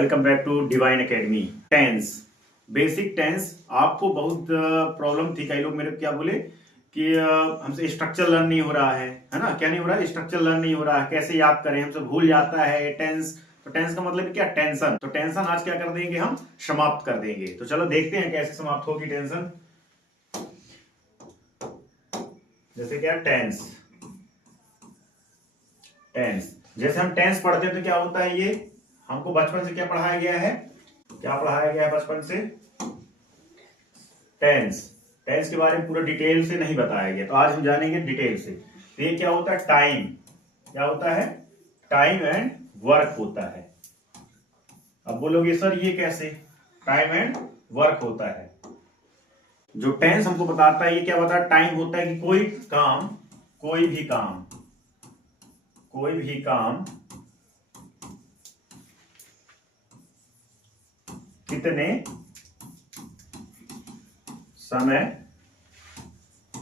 Welcome back to Divine Academy. Tense, basic tense. आपको बहुत problem थी, कई लोग मेरे क्या बोले कि हमसे स्ट्रक्चर लर्न नहीं हो रहा है ना। क्या नहीं हो रहा है? स्ट्रक्चर लर्न नहीं हो रहा है, कैसे याद करें, हमसे भूल जाता है टेंस। तो टेंस का मतलब क्या? टेंशन। तो टेंशन आज क्या कर देंगे, हम समाप्त कर देंगे। तो चलो देखते हैं कैसे समाप्त होगी टेंशन। जैसे क्या? टेंस। टेंस जैसे हम टेंस पढ़ते हैं तो क्या होता है, ये हमको बचपन से क्या पढ़ाया गया है? क्या पढ़ाया गया है बचपन से? टेंस। टेंस के बारे में पूरा डिटेल से नहीं बताया गया, तो आज हम जानेंगे डिटेल से। तो ये क्या होता है? टाइम। क्या होता है? टाइम एंड वर्क होता है। अब बोलोगे सर ये कैसे? टाइम एंड वर्क होता है। जो टेंस हमको बताता है, ये क्या बताता है? टाइम होता है कि कोई काम, कोई भी काम, कोई भी काम कितने समय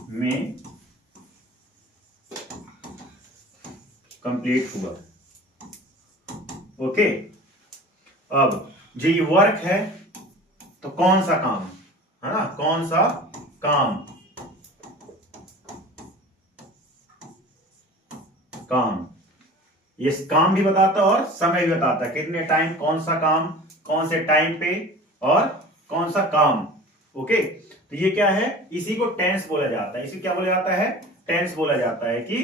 में कंप्लीट हुआ। ओके। अब जो ये वर्क है, तो कौन सा काम है ना, कौन सा काम, काम ये काम भी बताता है और समय भी बताता है, कितने टाइम, कौन सा काम, कौन से टाइम पे और कौन सा काम। ओके। तो ये क्या है? इसी को टेंस बोला जाता है। इसी क्या बोला जाता है? टेंस बोला जाता है कि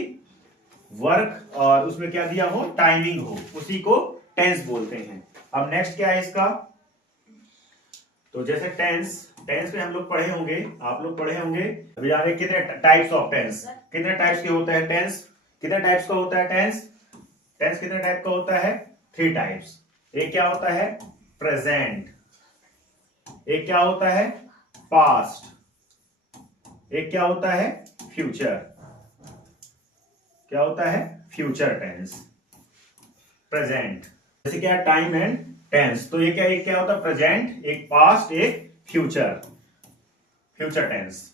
वर्क और उसमें क्या दिया हो, टाइमिंग हो, उसी को टेंस बोलते हैं। अब नेक्स्ट क्या है इसका? तो जैसे टेंस, टेंस में हम लोग पढ़े होंगे, आप लोग पढ़े होंगे अभी आगे, कितने टाइप्स ऑफ टेंस, कितने टाइप्स के होता है टेंस, कितने टाइप्स का होता है टेंस? टेंस कितने टाइप का होता है? 3 टाइप्स। एक क्या होता है? प्रेजेंट। एक क्या होता है? पास्ट। एक क्या होता है? फ्यूचर। क्या होता है? Future tense. प्रेजेंट जैसे क्या? Time and tense. तो ये क्या, एक क्या होता है? प्रेजेंट, एक पास्ट, एक फ्यूचर, फ्यूचर टेंस।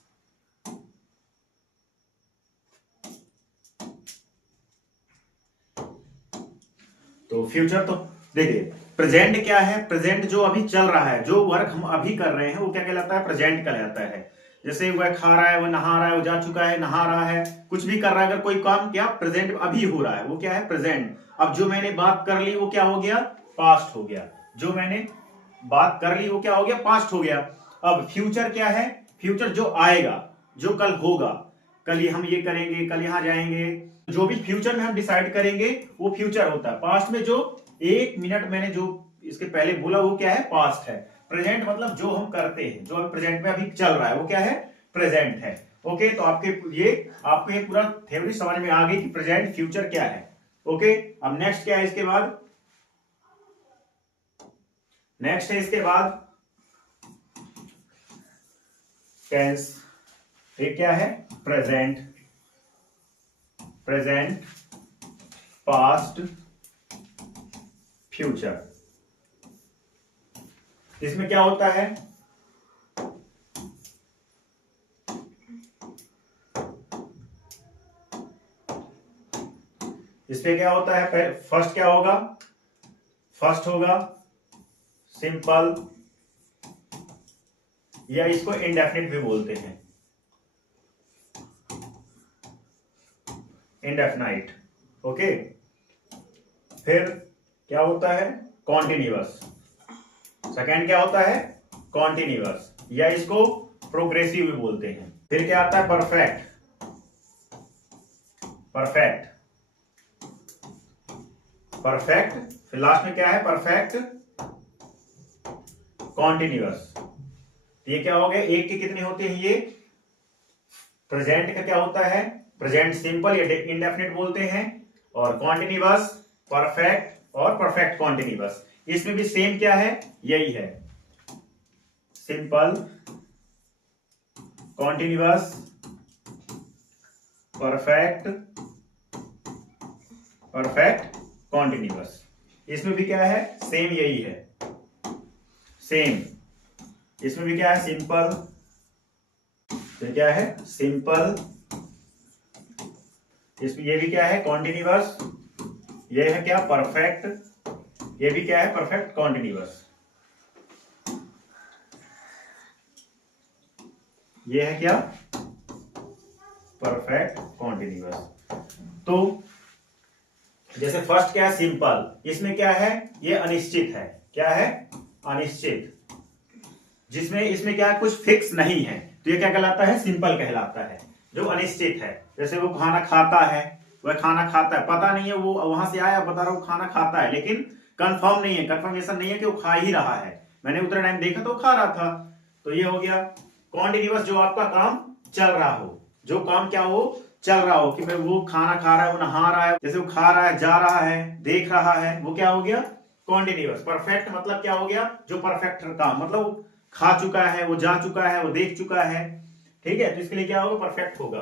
तो फ्यूचर तो देखिए, प्रेजेंट क्या है? प्रेजेंट जो अभी चल रहा है, जो वर्क हम अभी कर रहे हैं, वो क्या कहलाता है? प्रेजेंट कहलाता है। जैसे वह खा रहा है, वो नहा रहा है, वो जा चुका है, नहा रहा है, कुछ भी कर रहा है, अगर कोई काम क्या प्रेजेंट अभी हो रहा है, वो क्या है? प्रेजेंट। अब जो मैंने बात कर ली वो क्या हो गया? पास्ट हो गया। जो मैंने बात कर ली वो क्या हो गया? पास्ट हो गया। अब फ्यूचर क्या है? फ्यूचर जो आएगा, जो कल होगा, कल हम ये करेंगे, कल यहां जाएंगे, जो भी फ्यूचर में हम डिसाइड करेंगे वो फ्यूचर होता है। पास्ट में जो एक मिनट मैंने जो इसके पहले बोला वो क्या है? पास्ट है। प्रेजेंट मतलब जो हम करते हैं, जो प्रेजेंट में अभी चल रहा है, वो क्या है? प्रेजेंट है। ओके। तो आपको ये पूरा थ्योरी समझ में आ गई कि प्रेजेंट फ्यूचर क्या है। ओके। अब नेक्स्ट क्या है इसके बाद? नेक्स्ट है इसके बाद टेंस। ये क्या है? Present, present, past, future. इसमें क्या होता है? इसमें क्या होता है? फर्स्ट क्या होगा? फर्स्ट होगा सिंपल, या इसको इंडेफिनिट भी बोलते हैं, इंडेफिनाइट। ओके। फिर क्या होता है? कॉन्टिन्यूअस। सेकेंड क्या होता है? कॉन्टिन्यूअस, या इसको प्रोग्रेसिव भी बोलते हैं। फिर क्या आता है? Perfect, perfect, perfect. फिर लास्ट में क्या है? Perfect continuous. ये क्या हो गया? एक के कितने होते हैं ये? प्रेजेंट का क्या होता है? प्रेजेंट सिंपल या इंडेफिनिट बोलते हैं, और कॉन्टिन्यूअस, परफेक्ट और परफेक्ट कॉन्टिन्यूअस। इसमें भी सेम क्या है? यही है, simple, continuous, perfect, perfect continuous. इसमें भी क्या है? सेम यही है, सेम। इसमें भी क्या है? सिंपल। तो क्या है? सिंपल। इसमें ये भी क्या है? कॉन्टिन्यूअस। ये है क्या? परफेक्ट। ये भी क्या है, परफेक्ट कॉन्टिन्यूअस। ये है क्या, परफेक्ट कॉन्टिन्यूअस। तो जैसे फर्स्ट क्या है, सिंपल, इसमें क्या है, ये अनिश्चित है। क्या है, अनिश्चित, जिसमें इसमें क्या है, कुछ फिक्स नहीं है, तो ये क्या कहलाता है, सिंपल कहलाता है। जो अनिश्चित है, जैसे वो खाना खाता है, वह खाना खाता है, पता नहीं है वो वहां से आया, बता रहा हूं खाना खाता है, लेकिन कंफर्म नहीं है, कंफर्मेशन नहीं है कि वो खा ही रहा है। मैंने उतने टाइम देखा तो खा रहा था। तो ये हो गया कॉन्टिन्यूअस, जो आपका काम चल रहा हो, जो काम क्या हो, चल रहा हो, कि भाई वो खाना खा रहा है, वो नहा रहा है, जैसे वो खा रहा है, जा रहा है, देख रहा है, वो क्या हो गया, कॉन्टिन्यूअस। परफेक्ट मतलब क्या हो गया, जो परफेक्ट काम, मतलब वो खा चुका है, वो जा चुका है, वो देख चुका है, ठीक है, तो इसके लिए क्या होगा, परफेक्ट होगा।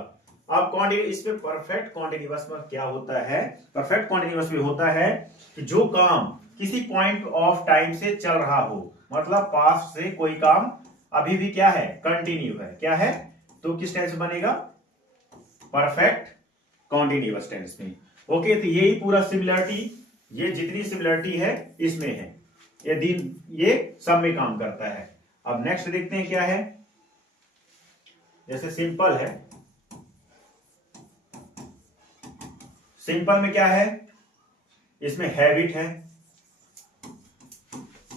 अब इसमें परफेक्ट कॉन्टिन्यूअस में क्या होता है, परफेक्ट कॉन्टिन्यूअस में होता है कि जो काम किसी पॉइंट ऑफ टाइम से चल रहा हो, मतलब पास्ट से कोई काम अभी भी क्या है, कंटिन्यू है, क्या है, तो किस टेंस में बनेगा, परफेक्ट कॉन्टिन्यूअस टेंस में। ओके, तो यही पूरा सिमिलरिटी, ये जितनी सिमिलरिटी है इसमें है, ये सब में काम करता है। अब नेक्स्ट देखते हैं क्या है। जैसे सिंपल है, सिंपल में क्या है, इसमें हैबिट है,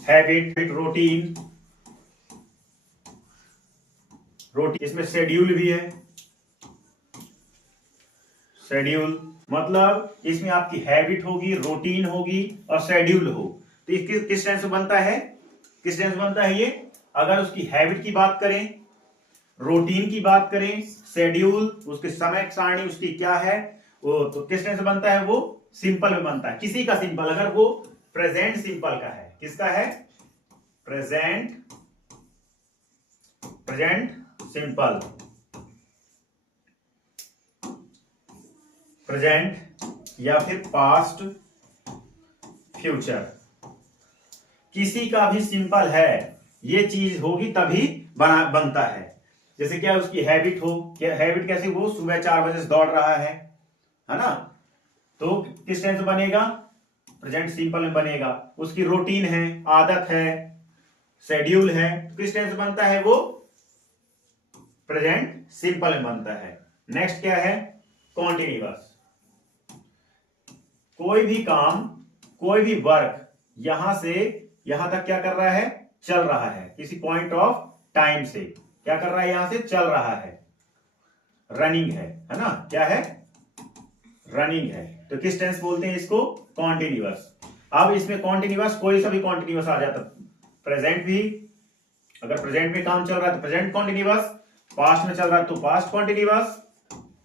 हैबिट, रूटीन, इसमें शेड्यूल भी है, शेड्यूल मतलब इसमें आपकी हैबिट होगी, रूटीन होगी और शेड्यूल हो। तो किस टेंस में बनता है, किस टेंस में बनता है ये, अगर उसकी हैबिट की बात करें, रूटीन की बात करें, शेड्यूल, उसके समय सारणी उसकी क्या है, वो तो किस टेंस में बनता है, वो सिंपल में बनता है। किसी का सिंपल, अगर वो प्रेजेंट सिंपल का है, किसका है, प्रेजेंट सिंपल, प्रेजेंट या फिर पास्ट फ्यूचर, किसी का भी सिंपल है, ये चीज होगी तभी बनता है। जैसे क्या उसकी हैबिट हो, क्या हैबिट कैसे, वो सुबह 4 बजे से दौड़ रहा है ना, तो किस टेंस में बनेगा, प्रेजेंट सिंपल में बनेगा। उसकी रूटीन है, आदत है, शेड्यूल है, तो किस टेंस में बनता है, वो प्रेजेंट सिंपल में बनता है। नेक्स्ट क्या है, कॉन्टिन्यूअस, कोई भी काम, कोई भी वर्क यहां से यहां तक क्या कर रहा है, चल रहा है, किसी पॉइंट ऑफ टाइम से क्या कर रहा है, यहां से चल रहा है, रनिंग है ना, क्या है, रनिंग है, तो किस टेंस बोलते हैं इसको, कॉन्टिन्यूअस। अब इसमें कॉन्टिन्यूअस कोई सा भी कॉन्टिन्यूअस आ जाता, प्रेजेंट भी, अगर प्रेजेंट में काम चल रहा है तो प्रेजेंट कॉन्टिन्यूअस, पास्ट में चल रहा है तो पास्ट कॉन्टिन्यूअस,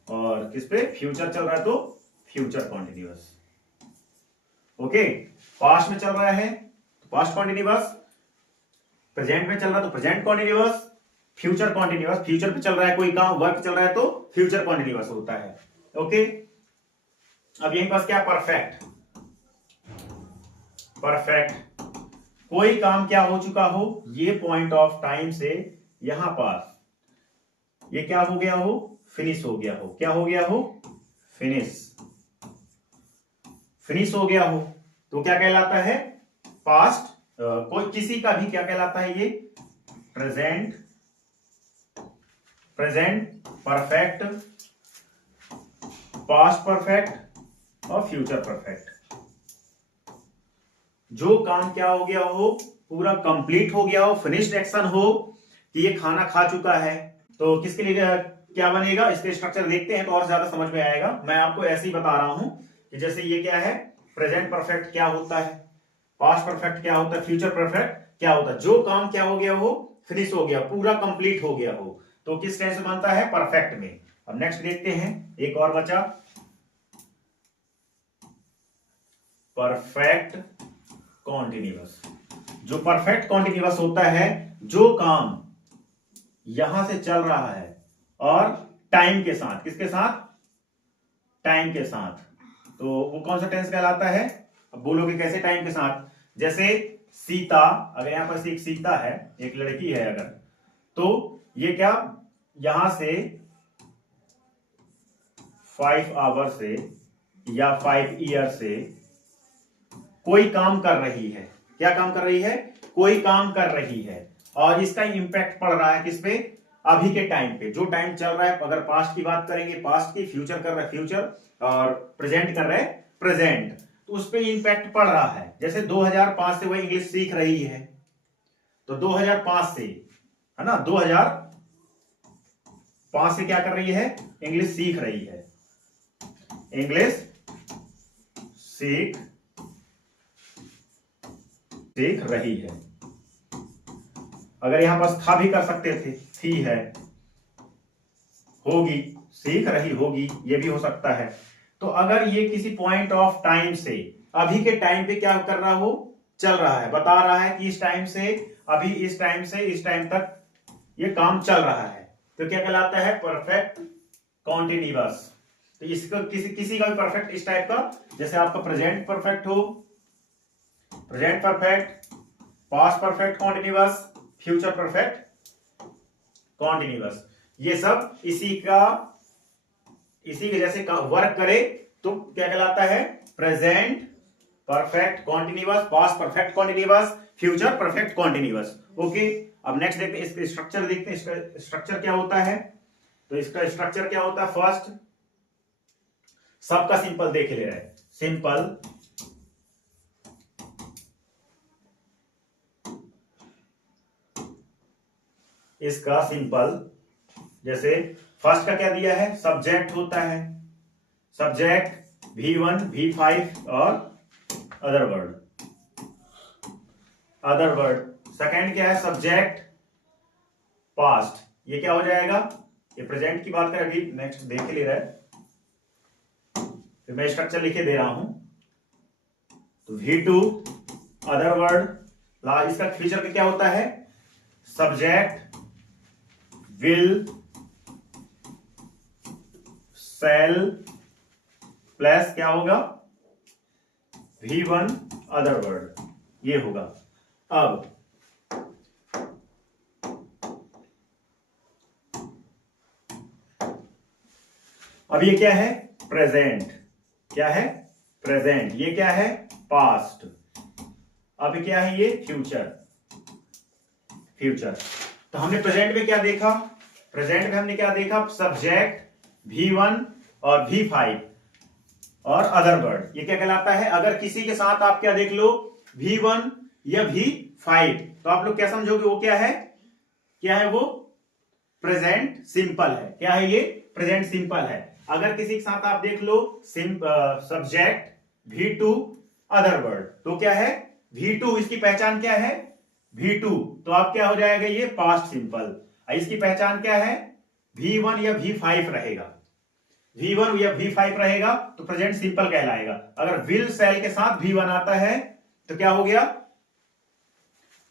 और किस पे, फ्यूचर चल रहा है तो फ्यूचर कॉन्टिन्यूअस। ओके, पास्ट में चल रहा है तो पास्ट कॉन्टिन्यूअस, प्रेजेंट में चल रहा है तो present continuous, future continuous, future पे चल रहा है कोई काम, वर्क चल रहा है तो फ्यूचर कॉन्टिन्यूअस होता है। ओके, अब यहीं पास क्या, परफेक्ट, परफेक्ट कोई काम क्या हो चुका हो, ये पॉइंट ऑफ टाइम से यहां पास ये क्या हो गया हो, फिनिश हो गया हो, क्या हो गया हो, फिनिश हो गया हो, तो क्या कहलाता है, पास्ट, कोई किसी का भी क्या कहलाता है ये, प्रेजेंट परफेक्ट, पास्ट परफेक्ट और फ्यूचर परफेक्ट। जो काम क्या हो गया हो, पूरा कंप्लीट हो गया हो, फिनिश्ड एक्शन हो, कि ये खाना खा चुका है, तो किसके लिए क्या बनेगा, इसके स्ट्रक्चर देखते हैं तो और ज्यादा समझ में आएगा। मैं आपको ऐसे ही बता रहा हूं कि जैसे ये क्या है, प्रेजेंट परफेक्ट क्या होता है, पास्ट परफेक्ट क्या होता है, फ्यूचर परफेक्ट क्या होता है, जो काम क्या हो गया हो, फिनिश हो गया, पूरा कंप्लीट हो गया हो, तो किस टेंस में बनता है, परफेक्ट में। अब नेक्स्ट देखते हैं, एक और बचा, परफेक्ट कॉन्टिन्यूअस। जो परफेक्ट कॉन्टिन्यूअस होता है, जो काम यहां से चल रहा है और टाइम के साथ, किसके साथ, टाइम के साथ, तो वो कौन सा टेंस कहलाता है, अब बोलोगे कैसे टाइम के साथ, जैसे सीता, अगर यहां पर एक सीता है, एक लड़की है अगर, तो ये क्या, यहां से 5 आवर से या 5 ईयर से कोई काम कर रही है। क्या काम कर रही है? कोई काम कर रही है, और इसका इंपैक्ट पड़ रहा है किस पे? अभी के टाइम पे, जो टाइम चल रहा है। अगर पास्ट की बात करेंगे पास्ट की, फ्यूचर कर रहा है फ्यूचर, और प्रेजेंट कर रहा है प्रेजेंट, तो उस पे इंपैक्ट पड़ रहा है। जैसे 2005 से वह इंग्लिश सीख रही है, तो 2005 से, है ना, 2005 से क्या कर रही है? इंग्लिश सीख रही है, इंग्लिश सीख रही है। अगर यहां पास था भी कर सकते थे, थी है, होगी, सीख रही होगी, ये भी हो सकता है। तो अगर ये किसी पॉइंट ऑफ टाइम से, अभी के टाइम पे क्या कर रहा हो? चल रहा है, बता रहा है कि इस टाइम से, अभी इस टाइम से इस टाइम तक ये काम चल रहा है, तो क्या कहलाता है? Perfect continuous. तो इसका किसी का भी परफेक्ट इस टाइप का, जैसे आपका प्रेजेंट परफेक्ट हो, present perfect, past perfect continuous, future perfect continuous, ये सब इसी के जैसे वर्क करे तो क्या कहलाता है? Present perfect continuous, past perfect continuous, future perfect continuous. Okay, अब नेक्स्ट देखते हैं, इसका स्ट्रक्चर देखते हैं। इसका स्ट्रक्चर क्या होता है? तो इसका स्ट्रक्चर क्या होता है? फर्स्ट, सबका सिंपल देख ले रहे हैं। सिंपल, इसका सिंपल, जैसे फर्स्ट का क्या दिया है? सब्जेक्ट होता है, सब्जेक्ट V1 V5 और other word, other word. Second क्या है? सब्जेक्ट पास्ट, ये क्या हो जाएगा? ये प्रेजेंट की बात करें, अभी नेक्स्ट देख ले रहा है, फिर मैं स्ट्रक्चर लिखे दे रहा हूं। तो V2 अदर वर्ड, इसका फ्यूचर का क्या होता है? सब्जेक्ट विल सेल प्लस क्या होगा? V1 अदर वर्ड, ये होगा। अब ये क्या है? प्रेजेंट। क्या है? प्रेजेंट। ये क्या है? पास्ट। अब क्या है? ये फ्यूचर, फ्यूचर। तो हमने प्रेजेंट में क्या देखा? प्रेजेंट में हमने क्या देखा? सब्जेक्ट V1 और V5 और अदर वर्ड, ये क्या कहलाता है? अगर किसी के साथ आप क्या देख लो, V1 या V5, तो आप लोग क्या समझोगे? वो क्या है? क्या है वो? प्रेजेंट सिंपल है। क्या है ये? प्रेजेंट सिंपल है। अगर किसी के साथ आप देख लो सब्जेक्ट V2 अदर वर्ड, तो क्या है? V2, इसकी पहचान क्या है? V2, तो आप क्या हो जाएगा? ये पास्ट सिंपल। इसकी पहचान क्या है? V1 या V5 रहेगा, V1 या V5 रहेगा तो प्रेजेंट सिंपल कहलाएगा। अगर विल सेल के साथ V1 आता है तो क्या हो गया?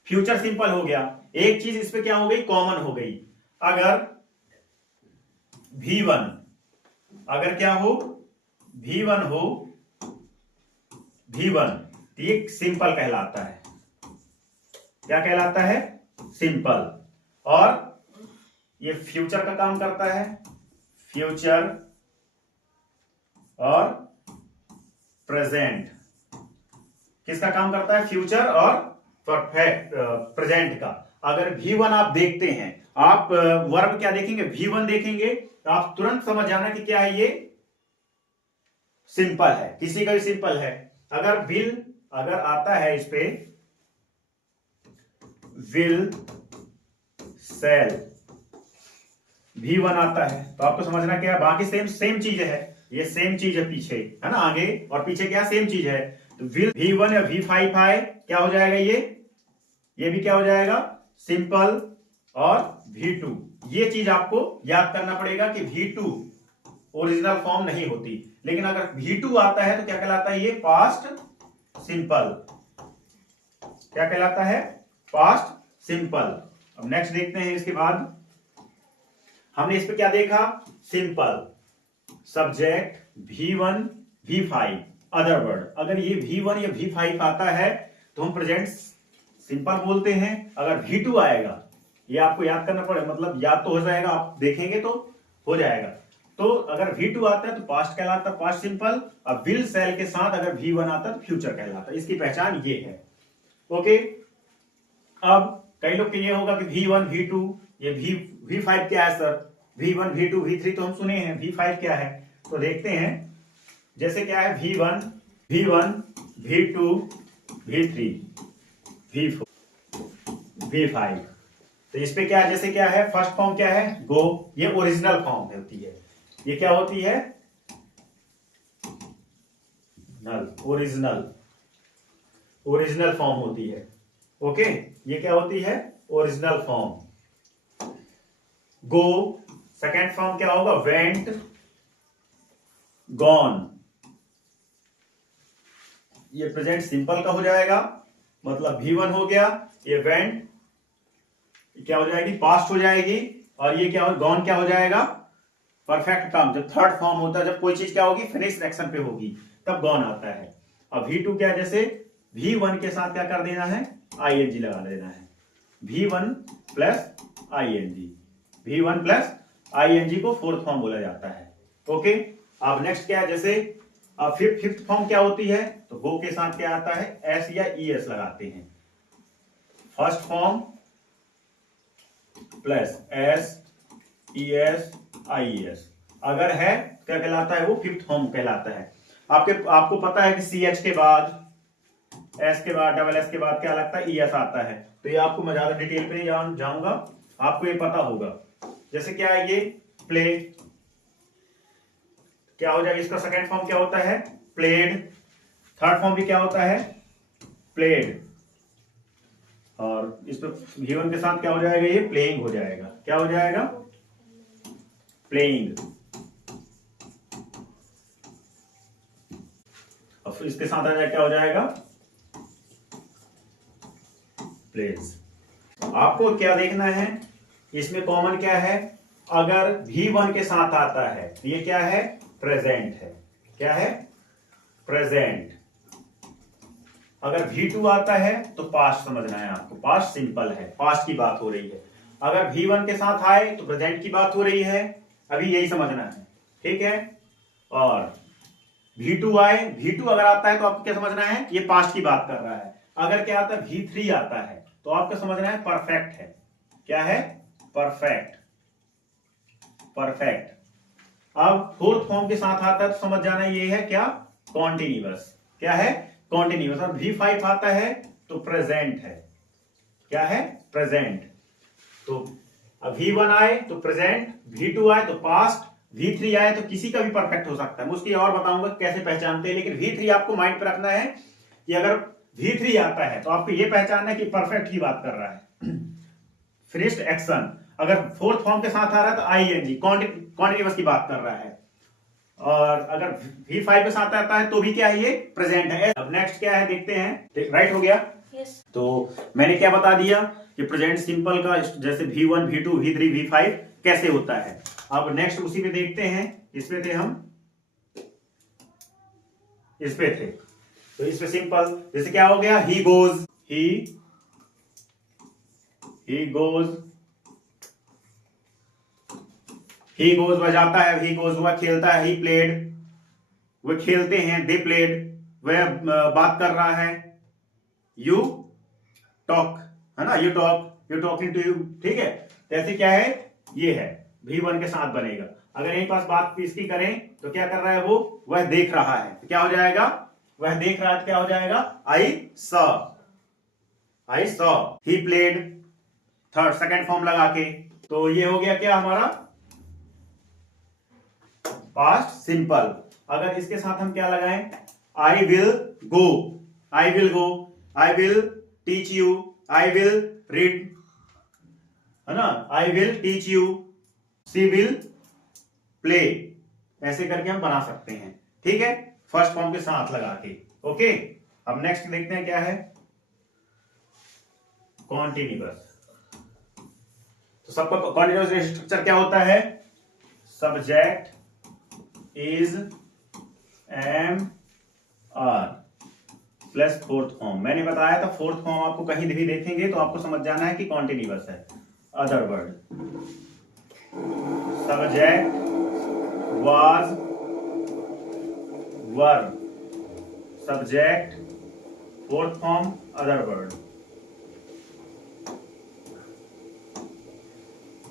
फ्यूचर सिंपल हो गया। एक चीज इस पे क्या हो गई? कॉमन हो गई। अगर V1, अगर क्या हो? V1 हो, V1, तो ये सिंपल कहलाता है। क्या कहलाता है? सिंपल। और ये फ्यूचर का काम करता है, फ्यूचर और प्रेजेंट। किसका काम करता है? फ्यूचर और परफेक्ट प्रेजेंट का। अगर V1 आप देखते हैं, आप वर्ब क्या देखेंगे? V1 देखेंगे तो आप तुरंत समझ जाना कि क्या है? ये सिंपल है, किसी का भी सिंपल है। अगर विल अगर आता है इस पे, विल सेल V1 आता है तो आपको समझना क्या है? बाकी सेम चीज है, ये सेम चीज है पीछे, है ना, आगे और पीछे क्या सेम चीज है। तो विल V1 या V5 आए, क्या हो जाएगा? ये भी क्या हो जाएगा? सिंपल। और V2, ये चीज आपको याद करना पड़ेगा कि V2 ओरिजिनल फॉर्म नहीं होती, लेकिन अगर V2 आता है तो क्या कहलाता है? ये पास्ट सिंपल। क्या कहलाता है? Past simple. अब नेक्स्ट देखते हैं। इसके बाद हमने इस पे क्या देखा? Simple, subject V1 V5 other word. अगर ये V1 या V5 आता है तो हम प्रेजेंट सिंपल बोलते हैं। अगर V2 आएगा, ये आपको याद करना पड़ेगा, मतलब याद तो हो जाएगा, आप देखेंगे तो हो जाएगा। तो अगर V2 आता है तो पास्ट कहलाता है, पास्ट सिंपल। अब विल सेल के साथ अगर V1 आता है तो फ्यूचर कहलाता है। इसकी पहचान ये है। ओके, अब कई लोग के ये होगा कि V1 V2, ये V5 क्या है सर? V1 V2 V3 तो हम सुने हैं, V5 क्या है? तो देखते हैं। जैसे क्या है V1 V2 V3 V4 V5, तो इस पे क्या है? जैसे क्या है, फर्स्ट फॉर्म क्या है? गो, ये ओरिजिनल फॉर्म होती है। ये क्या होती है? नल, ओरिजिनल फॉर्म होती है। ओके, ये क्या होती है? Original form. Go, second form क्या होगा? Went, gone. ये प्रेजेंट सिंपल का हो जाएगा, मतलब V1 हो गया। ये वेंट क्या हो जाएगी? पास्ट हो जाएगी। और ये क्या हो? गॉन क्या हो जाएगा? परफेक्ट काम। जब थर्ड फॉर्म होता है, जब कोई चीज क्या होगी? फिनिश एक्शन पे होगी, तब गॉन आता है। अब V2 क्या? जैसे V1 के साथ क्या कर देना है? ING लगा देना है। V1 plus ING, V1 plus ING को फोर्थ फॉर्म बोला जाता है। ओके, अब नेक्स्ट क्या है? जैसे अब फिफ्थ फॉर्म क्या होती है? तो गो के साथ क्या आता है? S या ES लगाते हैं। First form plus S ES IES अगर है क्या कहलाता है? वो फिफ्थ फॉर्म कहलाता है। आपको पता है कि CH के बाद, S के बाद, डबल S के बाद क्या लगता है? ES आता है। तो ये आपको मैं ज्यादा डिटेल पे नहीं जाऊंगा, आपको ये पता होगा। जैसे क्या है? ये प्ले क्या हो जाएगा? इसका सेकंड फॉर्म क्या होता है? प्लेड। थर्ड फॉर्म भी क्या होता है? प्लेड। और इस पर V1 के साथ क्या हो जाएगा? ये प्लेइंग हो जाएगा। क्या हो जाएगा? प्लेइंग। और इसके साथ आ जाए क्या हो जाएगा? प्लेज। आपको क्या देखना है? इसमें कॉमन क्या है? अगर V1 के साथ आता है तो ये क्या है? प्रेजेंट है। क्या है? प्रेजेंट। अगर V2 आता है तो पास्ट समझना है आपको, पास्ट सिंपल है, पास्ट की बात हो रही है। अगर V1 के साथ आए तो प्रेजेंट की बात हो रही है, अभी यही समझना है। ठीक है, और V2 आए, V2 अगर आता है तो आपको क्या समझना है? ये पास्ट की बात कर रहा है। अगर क्या आता है? V3 आता है तो आपको समझना है परफेक्ट है। क्या है? परफेक्ट। परफेक्ट। अब फोर्थ फॉर्म के साथ आता है तो समझ जाना ये है क्या? कॉन्टिन्यूअस। क्या है? कॉन्टिन्यूअस। और V5 आता है तो प्रेजेंट है। क्या है? प्रेजेंट। तो अब V1 आए तो प्रेजेंट, V2 आए तो पास्ट, V3 आए तो किसी का भी परफेक्ट हो सकता है। मैं उसकी और बताऊंगा कैसे पहचानते हैं, लेकिन V3 आपको माइंड पे रखना है कि अगर V3 आता है तो आपको यह पहचानना है कि परफेक्ट की बात कर रहा है, फिनिश्ड एक्शन। अगर फोर्थ फॉर्म के साथ आ रहा है तो ING, कॉन्टिन्यूअस की बात कर रहा है। और अगर V5 के साथ आता है तो भी क्या है? ये प्रेजेंट है। अब नेक्स्ट क्या है देखते हैं। राइट हो गया? यस। तो मैंने क्या बता दिया कि प्रेजेंट सिंपल का जैसे V1 V2 V3 V5 कैसे होता है। अब नेक्स्ट उसी पे देखते हैं। इस पे थे हम, इस पे थे, तो इस पे सिंपल जैसे क्या हो गया? ही गोज, ही गोज वह जाता है, ही गोज वह खेलता है, ही प्लेड वह खेलते हैं, दे प्लेड वह बात कर रहा है, यू टॉक, है ना, यू टॉकिंग टू यू। ठीक है, जैसे क्या है? ये है V1 के साथ बनेगा। अगर यहीं पास बात इसकी करें तो क्या कर रहा है? वो वह देख रहा है, तो क्या हो जाएगा? वह देख रहा है, तो क्या हो जाएगा? I saw, he played, third second form लगा के। तो ये हो गया क्या हमारा? Past simple. अगर इसके साथ हम क्या लगाएं? I will go, I will teach you, I will read, है ना, I will teach you, she will play. ऐसे करके हम बना सकते हैं। ठीक है, फर्स्ट फॉर्म के साथ लगा के। ओके, अब नेक्स्ट देखते हैं क्या है? कॉन्टिन्यूअस। तो सबका कॉन्टिन्यूअस स्ट्रक्चर क्या होता है? Subject is am are plus fourth form. मैंने बताया था फोर्थ फॉर्म आपको कहीं भी देखेंगे तो आपको समझ जाना है कि कॉन्टिन्यूअस है। Other word, subject was, were, subject, fourth form, other word।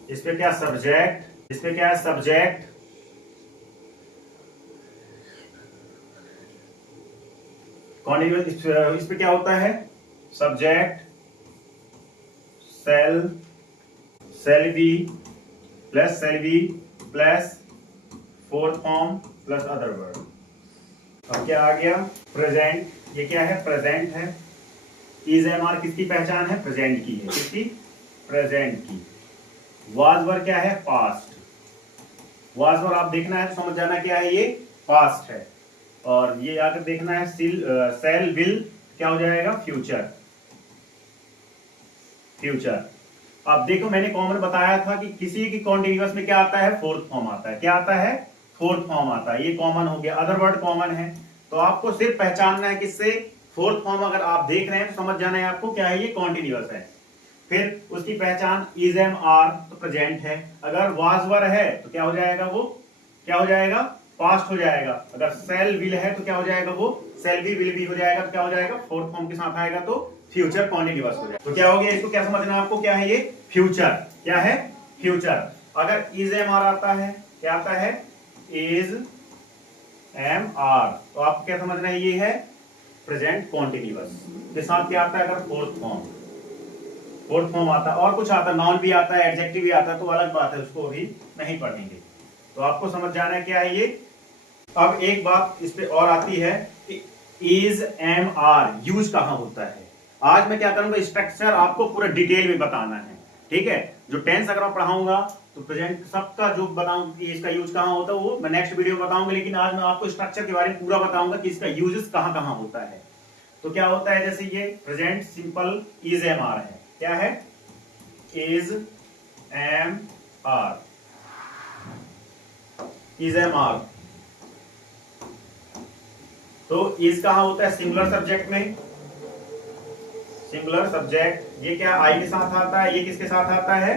इस पे क्या सब्जेक्ट, इस पे क्या है सब्जेक्ट, कॉन्टिन्यूअस, इस पे क्या होता है subject, shall, shall be plus fourth form plus other word. अब क्या आ गया प्रेजेंट। ये क्या है प्रेजेंट है। इज एम आर किसकी पहचान है प्रेजेंट की है, किसकी प्रेजेंट की। वाज वर क्या है पास्ट। वाज वर आप देखना है तो समझ जाना क्या है ये पास्ट है। और ये आकर देखना है सेल विल क्या हो जाएगा फ्यूचर। फ्यूचर अब देखो मैंने कॉमन बताया था कि किसी की कॉन्टिन्यूअस में क्या आता है फोर्थ फॉर्म आता है। क्या आता है फोर्थ फॉर्म आता है। ये कॉमन हो गया। अदर वर्ड कॉमन है तो आपको सिर्फ पहचानना है किससे फोर्थ फॉर्म। अगर आप देख रहे हैं तो समझ जाना है आपको क्या है ये कॉन्टिन्यूअस है। फिर उसकी पहचान इज एम आर तो प्रेजेंट है। अगर वाज वर है तो क्या हो जाएगा वो क्या हो जाएगा पास्ट हो जाएगा। अगर सेल विल है तो क्या हो जाएगा वो सेल भी विल भी हो जाएगा। तो क्या हो जाएगा फोर्थ फॉर्म के साथ आएगा तो फ्यूचर कॉन्टिन्यूअस हो जाएगा। तो क्या हो गया इसको क्या समझना है आपको क्या है ये फ्यूचर। क्या है फ्यूचर। अगर इज एम आर आता है क्या आता है इज एम आर तो आपको क्या समझना है ये है प्रेजेंट कॉन्टिन्यूअस के साथ क्या आता है अगर फोर्थ फॉर्म आता है। और कुछ आता है नाउन भी आता है एडजेक्टिव भी आता है तो अलग बात है उसको अभी नहीं पढ़ेंगे। तो आपको समझ जाना है क्या है ये। अब एक बात इस पे और आती है इज एम आर यूज कहां होता है। आज मैं क्या करूंगा स्ट्रक्चर आपको पूरा डिटेल में बताना है। ठीक है जो टेंस अगर मैं पढ़ाऊंगा तो प्रेजेंट सबका जो बताऊं इसका यूज कहां होता है वो मैं नेक्स्ट वीडियो में बताऊंगा। लेकिन आज मैं आपको स्ट्रक्चर के बारे में पूरा बताऊंगा कि इसका यूजेस कहां कहां होता है। तो क्या होता है जैसे ये present simple is am are है। क्या है is am are is am are. तो इज कहां होता है सिंगुलर सब्जेक्ट में। सिंगुलर सब्जेक्ट ये क्या आई के साथ आता है। ये किसके साथ आता है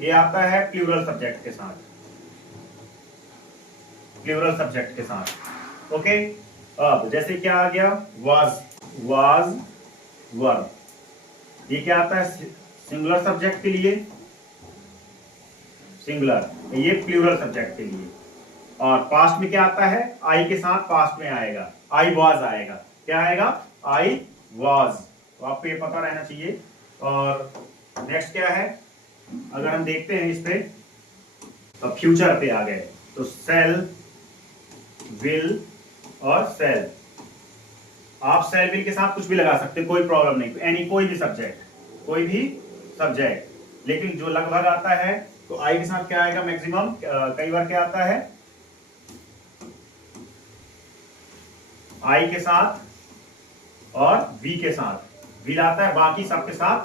ये आता है प्लूरल सब्जेक्ट के साथ। प्लूरल सब्जेक्ट के साथ ओके। अब जैसे क्या आ गया वाज वर ये क्या आता है सिंगुलर सब्जेक्ट के लिए सिंगुलर ये प्लूरल सब्जेक्ट के लिए। और पास्ट में क्या आता है आई के साथ पास्ट में आएगा आई वाज आएगा। क्या आएगा आई वाज। तो आपको ये पता रहना चाहिए। और नेक्स्ट क्या है अगर हम देखते हैं इस पे अब फ्यूचर पे आ गए तो सेल विल और सेल। आप सेल विल के साथ कुछ भी लगा सकते कोई प्रॉब्लम नहीं एनी कोई भी सब्जेक्ट। लेकिन जो लगभग आता है तो आई के साथ क्या आएगा मैक्सिमम कई बार क्या आता है आई के साथ और वी के साथ विल आता है। बाकी सबके साथ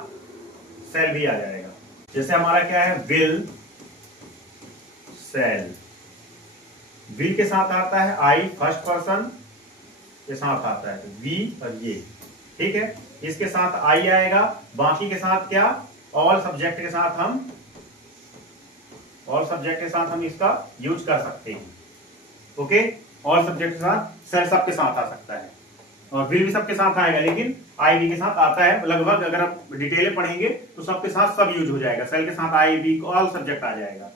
सेल भी आ जाएगा। जैसे हमारा क्या है विल सेल विल के साथ आता है आई फर्स्ट पर्सन के साथ आता है वी और ये ठीक है। इसके साथ आई आएगा बाकी के साथ क्या ऑल सब्जेक्ट के साथ हम इसका यूज कर सकते हैं। ओके ऑल सब्जेक्ट के साथ सेल सबके साथ आ सकता है और विल भी सबके साथ आएगा। लेकिन आई वी के साथ आता है लगभग अगर आप डिटेल पढ़ेंगे तो सबके साथ सब यूज हो जाएगा। सेल के साथ आई वी ऑल सब्जेक्ट आ जाएगा।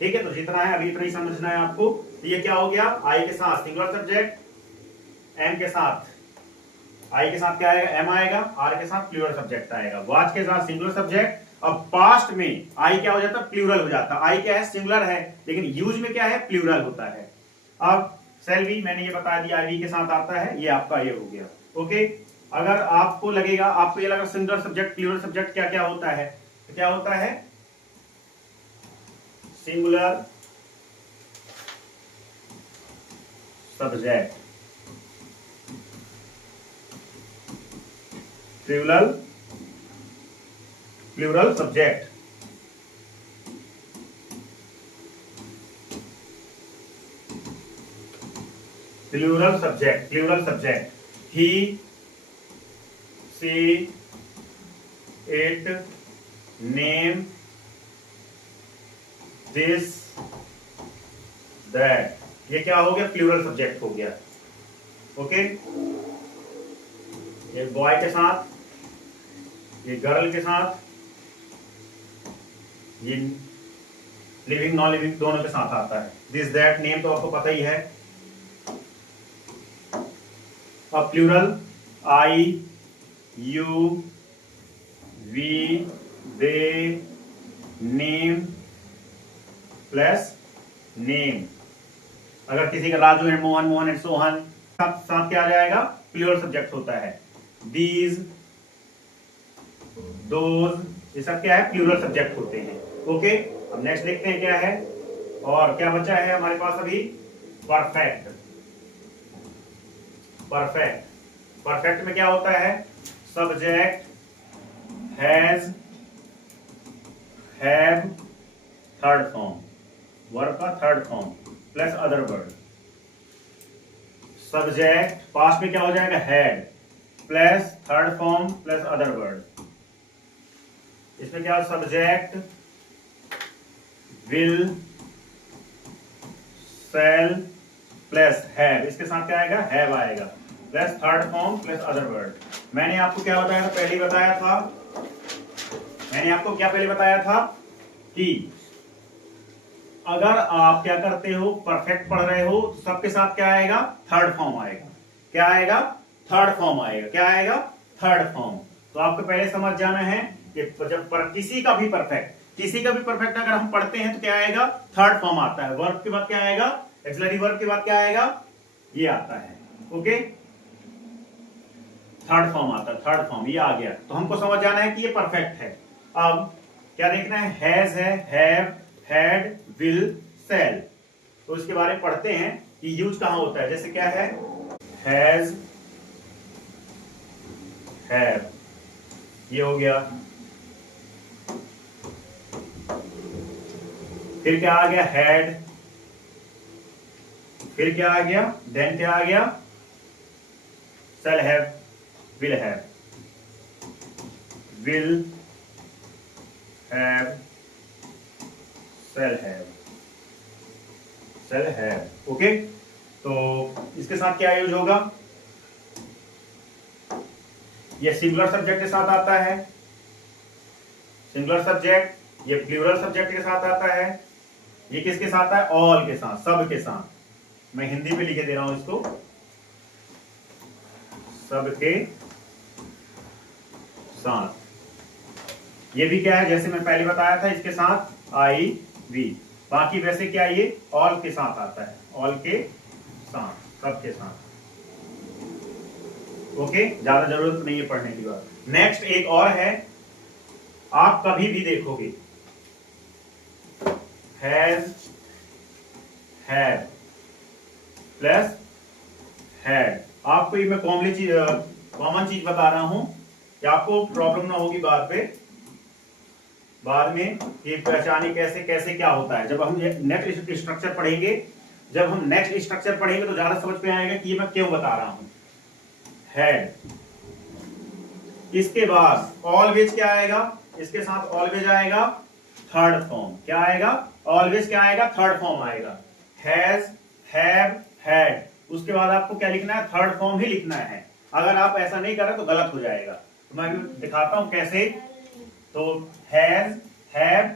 ठीक है तो जितना है अभी इतना ही समझना है आपको। तो ये क्या हो गया आई के साथ सिंगुलर सब्जेक्ट एम के साथ आई के साथ क्या आएगा एम आएगा आर के साथ प्लूरल सब्जेक्ट आएगा। वाज के साथ सिंगुलर सब्जेक्ट। अब पास्ट में आई क्या हो जाता है प्लूरल हो जाता है। आई क्या है सिंगुलर है लेकिन यूज में क्या है प्लूरल होता है। अब सेल भी मैंने ये बता दिया आई के साथ आता है ये आपका ये हो गया। ओके अगर आपको लगेगा आपको ये लगा सिंगुलर सब्जेक्ट प्लूरल सब्जेक्ट क्या क्या होता है तो क्या होता है singular subject plural subject plural subject he she it name this that. ये क्या हो गया, प्लूरल सब्जेक्ट हो गया। ओके, ये बॉय के साथ, ये गर्ल के साथ, ये लिविंग नॉन लिविंग दोनों के साथ आता है। दिस दैट नेम तो आपको पता ही है। अब plural I, you, we, they, name plus name. अगर किसी का राजू एंड मोहन, मोहन एंड सोहन, साथ क्या आ जाएगा, प्लूरल सब्जेक्ट होता है। दीज, दोज, ये सब क्या है, प्लूरल सब्जेक्ट होते हैं। ओके, अब नेक्स्ट देखते हैं क्या है, और क्या बचा है हमारे पास अभी, परफेक्ट। परफेक्ट, परफेक्ट में क्या होता है, subject, has, have, third form, verb का third form plus other word. Subject past में क्या हो जाएगा, had plus third form plus other word. इसमें क्या, subject, will, shall plus have, इसके साथ क्या आएगा, हैव आएगा plus third form plus other word. मैंने आपको क्या बताया था, पहले बताया था, मैंने आपको क्या पहले बताया था कि अगर आप क्या करते हो, परफेक्ट पढ़ रहे हो, तो सबके साथ क्या आएगा, थर्ड फॉर्म आएगा। क्या आएगा, थर्ड फॉर्म आएगा। क्या आएगा, थर्ड फॉर्म। तो आपको पहले समझ जाना है कि जब किसी का भी परफेक्ट अगर हम पढ़ते हैं तो क्या आएगा, थर्ड फॉर्म आता है। वर्ब के बाद क्या आएगा, एक्सिलरी वर्ब के बाद क्या आएगा, ये आता है। ओके, थर्ड फॉर्म आता है, थर्ड फॉर्म ये आ गया। तो हमको समझ जाना है कि ये परफेक्ट है। अब क्या देखना है, हैज है, हैव, हैड, विल, शैल। तो इसके बारे में पढ़ते हैं कि यूज कहां होता है। जैसे क्या है, हैज, हैव, ये हो गया। फिर क्या आ गया, हैड, फिर क्या आ गया, देन क्या आ गया, shall have, will have, will have, shall have, shall have. Okay, तो इसके साथ क्या यूज होगा, ये सिंगुलर सब्जेक्ट के साथ आता है, सिंगुलर सब्जेक्ट, ये प्लूरल सब्जेक्ट के साथ आता है, ये किसके साथ है, ऑल के साथ, सब के साथ। मैं हिंदी में लिखे दे रहा हूं इसको, सबके साथ। ये भी क्या है, जैसे मैं पहले बताया था, इसके साथ आई, वी। बाकी वैसे क्या, ये ऑल के साथ आता है, ऑल के साथ, सबके साथ। ओके, ज्यादा जरूरत नहीं है पढ़ने की बात। नेक्स्ट एक और है, आप कभी भी देखोगे, हैज, हैव प्लस हैड। आपको ये मैं कॉमन चीज बता रहा हूं कि आपको प्रॉब्लम ना होगी बाद में ये पहचाने कैसे कैसे क्या होता है। जब हम नेक्स्ट स्ट्रक्चर पढ़ेंगे, तो ज्यादा समझ में आएगा कि ये मैं क्यों बता रहा हूं। हैड, इसके बाद ऑलवेज क्या आएगा, इसके साथ ऑलवेज आएगा थर्ड फॉर्म। क्या आएगा, ऑलवेज क्या आएगा, थर्ड फॉर्म आएगा। हैज, हैव, हैड, उसके बाद आपको क्या लिखना है, थर्ड फॉर्म ही लिखना है। अगर आप ऐसा नहीं करें तो गलत हो जाएगा। तो मैं अभी दिखाता हूं कैसे। तो हैज, हैव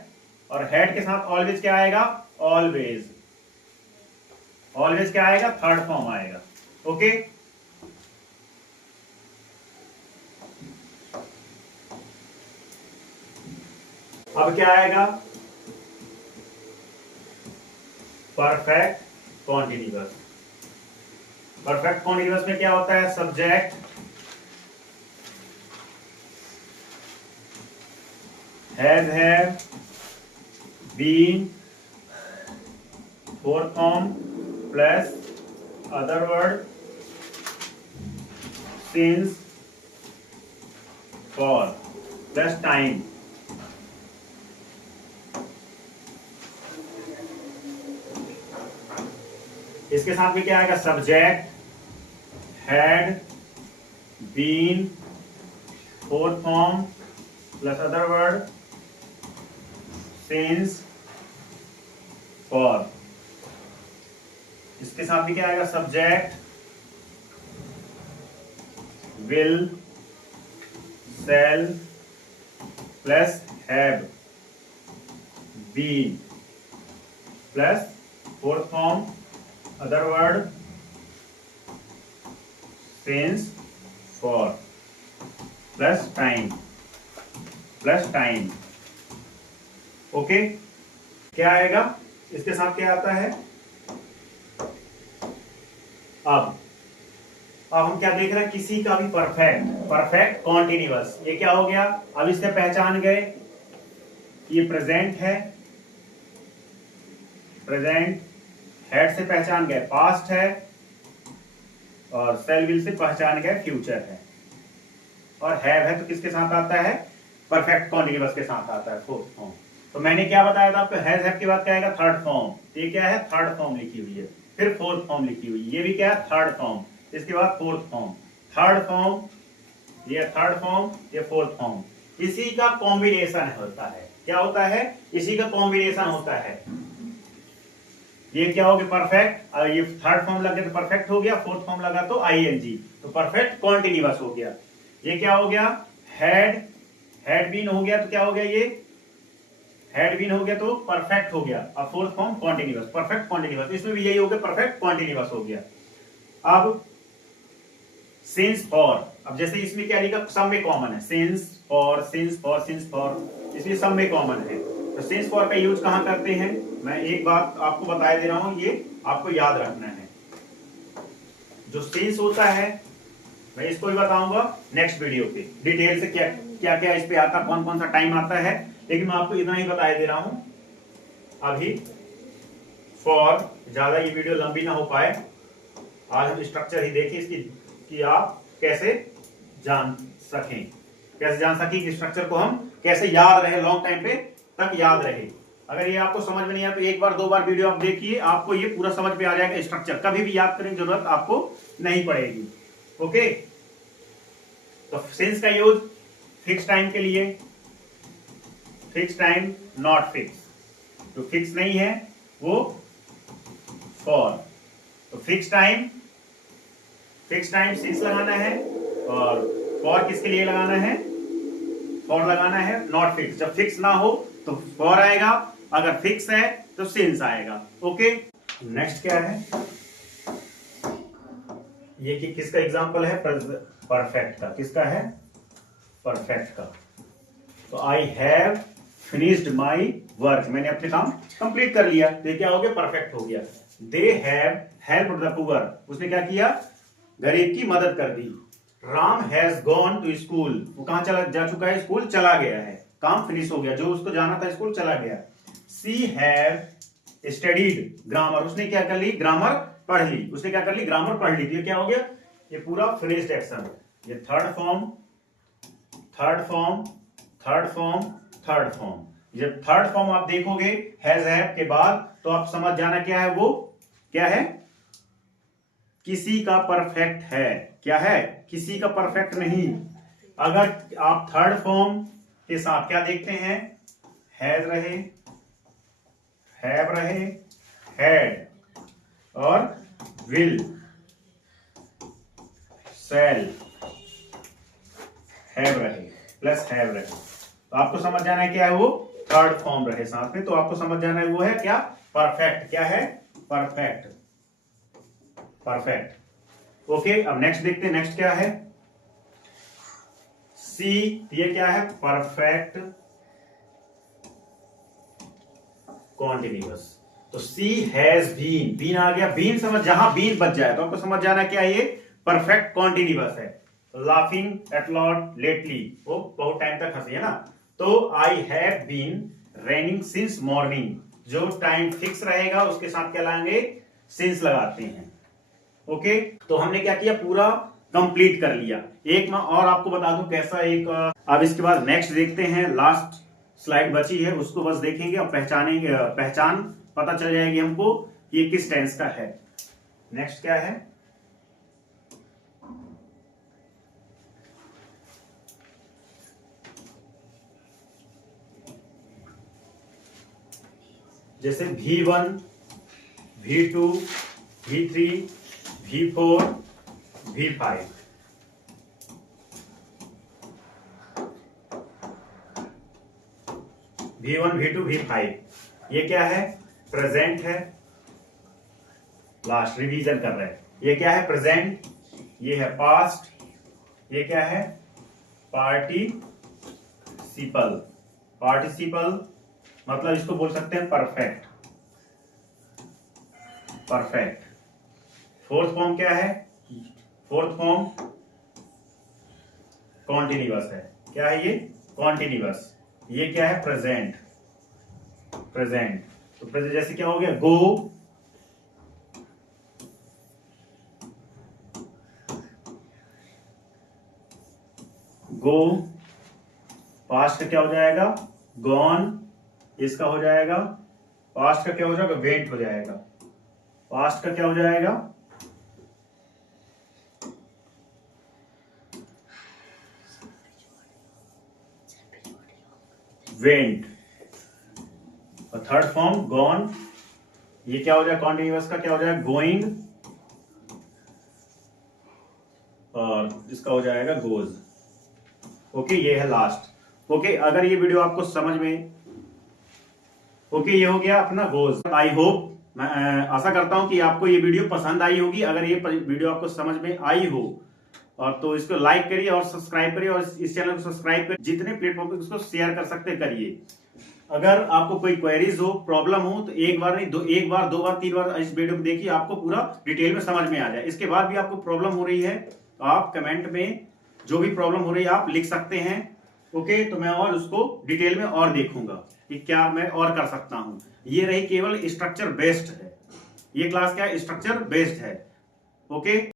और हैड के साथ ऑलवेज क्या आएगा, ऑलवेज, ऑलवेज क्या आएगा, थर्ड फॉर्म आएगा। ओके, अब क्या आएगा, परफेक्ट कॉन्टिन्यूअस। परफेक्ट कॉन्टिन्यूअस में क्या होता है, subject, has, have, been, fourth form plus other word, since, for plus time. इसके साथ में क्या आएगा, subject, had, been, fourth form plus other word, since, for. इसके साथ भी क्या आएगा, subject will shall plus have been plus fourth form other word since for plus time. Okay, क्या आएगा इसके साथ, क्या आता है। अब हम क्या देख रहे हैं, किसी का भी परफेक्ट कॉन्टिन्यूअस, ये क्या हो गया, अब इससे पहचान गए, ये प्रेजेंट है, प्रेजेंट हैड से पहचान गए पास्ट है, और शैल विल से पहचान गए फ्यूचर है, और हैव है तो किसके साथ आता है, परफेक्ट कॉन्टिन्यूअस के साथ आता है, फोर्थ फॉर्म। तो मैंने क्या बताया था आपको, हैज हैव के बाद क्या आएगा, थर्ड फॉर्म। ये क्या है, थर्ड फॉर्म लिखी हुई है, फिर फोर्थ फॉर्म लिखी हुई है, ये भी क्या है, थर्ड फॉर्म, इसके बाद फोर्थ फॉर्म, थर्ड फॉर्म, ये थर्ड फॉर्म, ये फोर्थ फॉर्म, इसी का कॉम्बिनेशन होता है। क्या होता है, इसी का कॉम्बिनेशन होता है। ये क्या हो गया, परफेक्ट, ये थर्ड फॉर्म लग गया तो परफेक्ट हो गया, फोर्थ फॉर्म लगा तो आईएनजी, तो परफेक्ट कॉन्टिन्यूअस हो गया। ये क्या हो गया, हैड बीन हो गया तो क्या हो गया, ये हैड बीन हो गया तो परफेक्ट हो गया। अब fourth form continuous, perfect continuous, इसमें भी यही हो गया, परफेक्ट कॉन्टिन्यूअस हो गया। अब सिंस फॉर, अब जैसे इसमें क्या लिखा, सब में कॉमन है, सिंस फॉर, इसमें सब में कॉमन है। तो सिंस फॉर का यूज कहां करते हैं, मैं एक बात आपको बता दे रहा हूं, ये आपको याद रखना है। जो सिंस होता है, मैं इसको भी बताऊंगा नेक्स्ट वीडियो पे डिटेल से, क्या क्या क्या इस पे आता, कौन कौन सा टाइम आता है, लेकिन मैं आपको इतना ही बता दे रहा हूं अभी, फॉर ज्यादा ये वीडियो लंबी ना हो पाए। आज हम स्ट्रक्चर ही देखें इसकी, कि आप कैसे जान सकें, कि स्ट्रक्चर को हम कैसे याद रहे, लॉन्ग टाइम पे तक याद रहे। अगर ये आपको समझ में नहीं आया तो एक बार दो बार वीडियो आप देखिए, आपको ये पूरा समझ में आ जाएगा स्ट्रक्चर, कभी भी याद करने की जरूरत आपको नहीं पड़ेगी। ओके, तो सिंस का यूज फिक्स टाइम के लिए, फिक्स टाइम नॉट फिक्स, जो फिक्स नहीं है वो फॉर, तो फिक्स टाइम सिंस लगाना है, और फॉर किसके लिए लगाना है, फॉर लगाना है, नॉट फिक्स। जब फिक्स ना हो तो फॉर आएगा, अगर फिक्स है तो सिंस आएगा। ओके, नेक्स्ट क्या है, ये कि किसका एग्जांपल है, परफेक्ट का, किसका है, परफेक्ट का। तो I have finished my work, मैंने अपने काम कंप्लीट कर लिया, तो क्या हो गया, परफेक्ट हो गया। They have helped the poor, उसने क्या किया, गरीब की मदद कर दी। Ram has gone to school, वो कहां जा चुका है, स्कूल चला गया है, काम फिनिश हो गया, जो उसको जाना था स्कूल चला गया। सी हैव स्टडीड ग्रामर, उसने क्या कर ली, ग्रामर पढ़ ली, उसने क्या कर ली, ग्रामर पढ़ ली। तो ये क्या हो गया, ये पूरा फिनिश्ड एक्शन। ये थर्ड फॉर्म, जब थर्ड फॉर्म आप देखोगे हैज हैव के बाद, तो आप समझ जाना क्या है, वो क्या है, किसी का परफेक्ट है। क्या है, किसी का परफेक्ट नहीं। अगर आप थर्ड फॉर्म के साथ क्या देखते हैं, हैज रहे, हैव रहे, हैड, और विल, शैल, हैव रहे, प्लस हैव रहे, तो आपको समझ जाना है क्या है, वो थर्ड फॉर्म रहे साथ में, तो आपको समझ जाना है वो है क्या, परफेक्ट। क्या है, परफेक्ट। ओके, अब नेक्स्ट देखते हैं, नेक्स्ट क्या है, सी, ये क्या है, परफेक्ट कॉन्टिन्यूअस। तो सी हैज बीन, बीन आ गया, बीन समझ, जहां बीन बच जाए तो आपको समझ जाना क्या है, ये परफेक्ट कॉन्टिन्यूअस है। लाफिंग एट लॉट लेटली, वो बहुत टाइम तक हंसी है ना। तो I have been raining since morning, जो टाइम फिक्स रहेगा उसके साथ क्या लाएंगे, सिंस लगाते हैं। ओके, तो हमने क्या किया, पूरा कंप्लीट कर लिया। एक मैं और आपको बता दूं कैसा एक, अब इसके बाद नेक्स्ट देखते हैं, लास्ट स्लाइड बची है, उसको बस देखेंगे और पहचान पता चल जाएगी हमको ये किस टेंस का है। नेक्स्ट क्या है, जैसे V1, V2, V3, V4, V5। V1, V2, V5 ये क्या है? प्रेजेंट है। लास्ट रिवीजन कर रहे हैं। ये क्या है? प्रेजेंट। ये है पास्ट। ये क्या है? पार्टिसिपल। पार्टिसिपल मतलब इसको बोल सकते हैं परफेक्ट। परफेक्ट। फोर्थ फॉर्म क्या है? फोर्थ फॉर्म कॉन्टिन्यूअस है। क्या है ये? कॉन्टिन्यूअस। ये क्या है? प्रेजेंट। प्रेजेंट। तो प्रेजेंट जैसे क्या हो गया? गो, गो। पास्ट का क्या हो जाएगा? गॉन। इसका हो जाएगा पास्ट का क्या हो जाएगा? वेंट हो जाएगा। पास्ट का क्या हो जाएगा? वेंट। और थर्ड फॉर्म गॉन। ये क्या हो जाएगा? कॉन्टिन्यूअस का क्या हो जाएगा? गोइंग। और इसका हो जाएगा गोज। ओके, ये है लास्ट। ओके, अगर ये वीडियो आपको समझ में ओके, ये हो गया अपना गोज। आई होप, मैं आशा करता हूं कि आपको ये वीडियो पसंद आई होगी। अगर ये वीडियो आपको समझ में आई हो और तो इसको लाइक करिए और सब्सक्राइब करिए, और इस चैनल को सब्सक्राइब करिए। जितने प्लेटफॉर्म पे इसको शेयर कर सकते करिए। अगर आपको कोई क्वेरीज हो, प्रॉब्लम हो, तो एक बार नहीं, एक बार, दो बार, तीन बार इस वीडियो को देखिए, आपको पूरा डिटेल में समझ में आ जाए। इसके बाद भी आपको प्रॉब्लम हो रही है तो आप कमेंट में जो भी प्रॉब्लम हो रही है आप लिख सकते हैं। ओके, तो मैं और उसको डिटेल में और देखूंगा कि क्या मैं और कर सकता हूं। ये रही केवल स्ट्रक्चर बेस्ड है। ये क्लास क्या है? स्ट्रक्चर बेस्ड है। ओके।